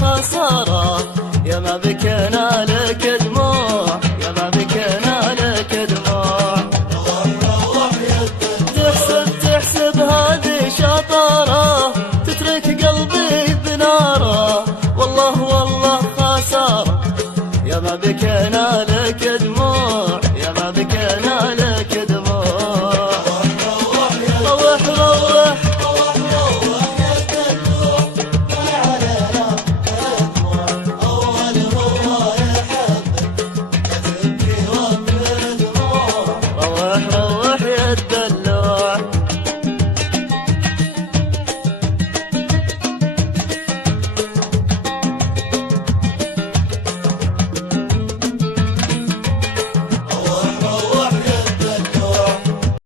خسارة، يا ما بكينا لك دموع، يا ما بكينا لك دموع. تحسب هذه شطارة، تترك قلبي بناره، والله خسارة، يا ما بكينا لك دموع.